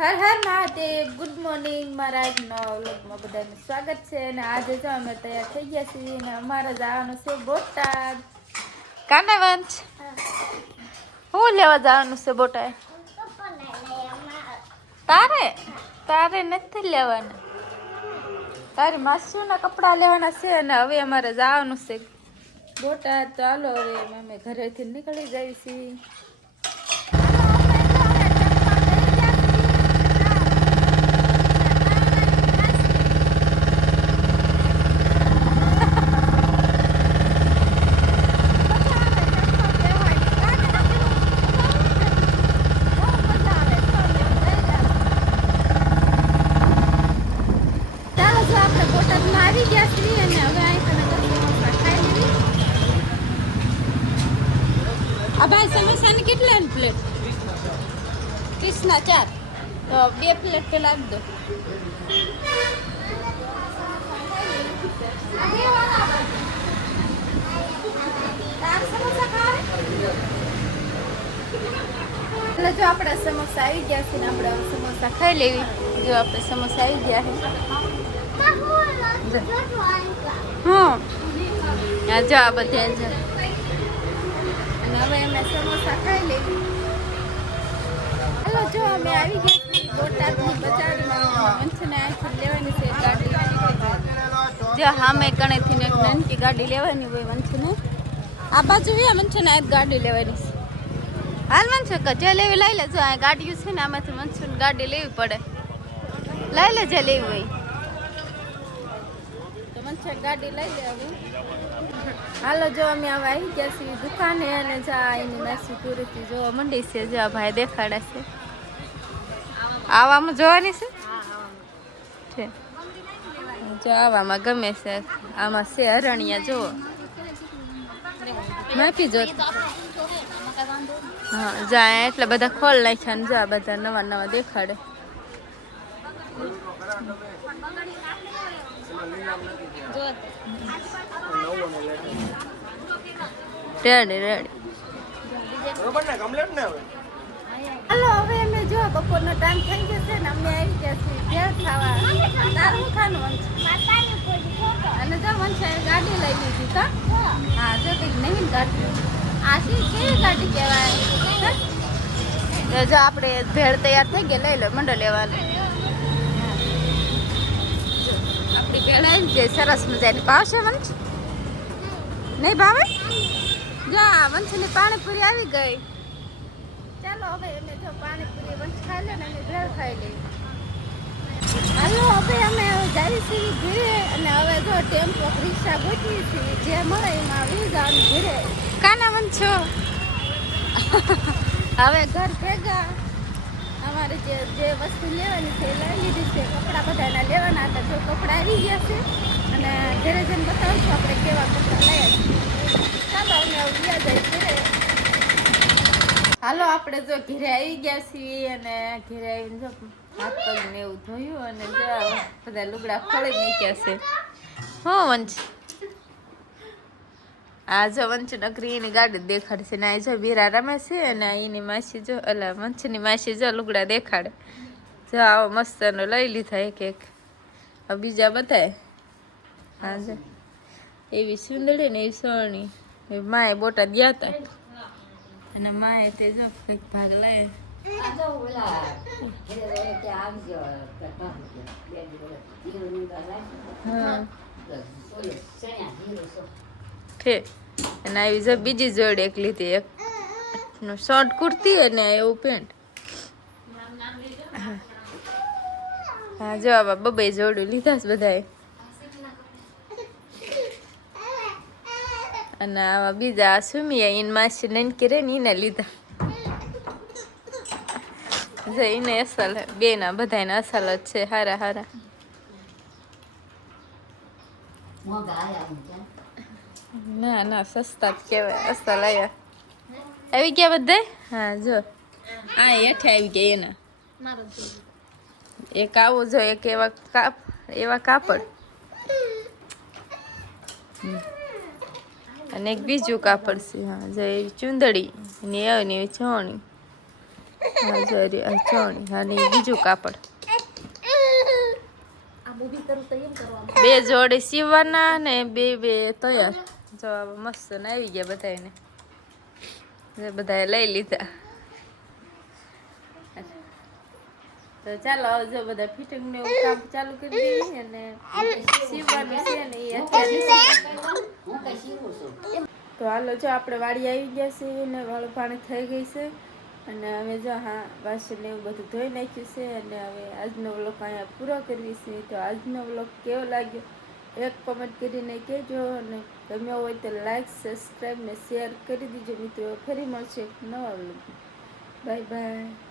Har Har Mahadev good morning મારા એક નવા વ્લોગમાં બધાનું સ્વાગત છે અને આજે જો અમે તૈયાર થઈ ગયા છીએ અને અમારે જવાનું છે બોટાદ. કાને વંશ? હું લેવા જવાનું છે બોટાદ? તારે? તારે નથી લેવાના. તારી માસુના કપડાં લેવાના છે અને હવે અમારે જવાનું છે બોટાદ. ચાલો હવે અમે ઘરેથી નીકળી જઈએ છીએ આ ભાઈ સમોસાની કેટલા પ્લેટ ત્રીસના ચાર તો બે પ્લેટ પેલા આપી દો એટલે જો આપણે સમોસા આવી ગયા છે ને આપણે સમોસા ખાઈ લેવી જો આપણે સમોસા આવી ગયા છે હા જો આ બધે હવે અમે સમોસા ખાઈ લઈએ. હાલો, જો અમે આવી ગયા બોટાદની બજારમાં. મંચને આખી લેવાની છે ગાડી. જો હામે કણેથી ને નાનકી ગાડી લેવાની હોય મંચને. આ બાજુ વ્યા મંચને આ ગાડી લેવાની છે. હાલ મનસુ કે જે લેવી લઈ લેજો. આ ગાડીઓ છે ને, આમાંથી મનસુન ગાડી લેવી પડે. લઈ લેજે, લેવી હોય. તો મનસુ ગાડી લઈ લે હવે. હાલો, જો અમે હવે આવી ગયા છીએ દુકાને અને જા એની માસી પૂરીથી જોવા મંડી છે, જો ભાઈ દેખાડે છે. આવામાં જોવાની છે? જો આવામાં ગમે છે. આમાં છે અરણિયા જુઓ માપી જો. હા જાય એટલે બધા ખોલ નાખ્યા ને જા બધા નવા નવા દેખાડે. રેડી રેડી હાલો, હવે અમે જો, બપોરનો ટાઈમ થઈ ગયો છે ને, અમે આવી ગયા છીએ ભેળ ખાવા. તારું વંશ અને જો વંશ ગાડી લઈ લીધી, તો? હા, જો નવીન ગાડી. આ શી ગાડી કહેવાય? જો, આપણે ભેળ તૈયાર થઈ ગઈ, લઈ લો, મંડો લેવાનું. આવી જાય સરસ મજાની ભાવશે વંશ નહીં ભાવે જો વંશની પાણીપુરી આવી ગઈ ચાલો હવે અમે જો પાણીપુરી વંશ ખાઈ લે ને ભેળ ખાઈ લઈએ હાલો હવે અમે જઈએ છીએ ઘરે અને હવે જો ટેમ્પો રિક્ષા ગોઠવી છીએ જે મળે એમાં આવી જવાનું ઘરે કાના વંશો હવે ઘર ભેગા અમારે જે જે વસ્તુ લેવાની છે એ લઈ લીધી છે. કપડાં બધાના લેવાના હતા. જો કપડાં આવી ગયા છે. અને ઘરે જઈને બતાવું આપણે કેવા કપડાં લાયા છીએ ચાલો અમે હવે ગયા જાય ઘરે. હાલો, આપણે જો ઘરે આવી ગયા છીએ અને ઘરે આવીને જો હાથ પગને એવું ધોયું અને જો બધા લુગડા ફળી મૂક્યા છે. હા, વંશ. આ જો વંચનગરી એની ગાડી દેખાડે છે ને આ જો બીરા રમે છે અને એની માસી જો એટલે વંચની માસી જો લુગડા દેખાડે. જો આવો મસ્તનો લઈ લીધા એક એક. બીજા બધાય. હા જો. એવી સુંદરી ને એવી સોની. એ માએ બોટા ગયા હતા અને માએ તે જો કંઈક ભાગ લે હા. છે અને આવી જો બીજી જોડ એક લીધી એક. શોર્ટ કુર્તી અને એવું પેન્ટ. હા. જો આવા બબે જોડું લીધા છે બધાએ. અને આવા બીજા આ સુમિયા ઈન માસી નનકી રે ને એને લીધા. જઈને અસલ બે ના બધાને અસલ જ છે, હારા હારા. ના ના સસ્તા જ કહેવાય સસ્તા લાવ્યા. આવી ગયા બધા? હા જો. આ હેઠે આવી ગયા એના. એક આવો જો એક એવા કાપ એવા કાપડ. અને એક બીજું કાપડ છે હા જો એવી ચુંદડી ને એવી એવી ચોણી. હા જો ચોણી હા ને બીજું કાપડ. બે જોડે સીવવાના ને બે બે તૈયાર. જો આ મસ્ત ને આવી ગયા બધાને બધાએ લઈ લીધા. તો ચાલો જો બધા ફિટિંગ ને કામ ચાલુ કરી દઈએ અને સીવવાનું છે ને એ તો હાલો જો આપણે વાડી આવી ગયા છે ને વાળું પાણી થઈ ગઈ છે. અને હવે જો હા, વાસણ એવું બધું ધોઈ નાખ્યું છે અને હવે આજનો વ્લોગ અહીંયા પૂરો કરવી છે તો આજનો વ્લોગ કેવો લાગ્યો? એક કોમેન્ટ કરીને કહેજો અને ગમ્યો હોય તો લાઈક સબસ્ક્રાઈબ ને શેર કરી દીજો મિત્રો. ફરી મળશે એક નવા બાય બાય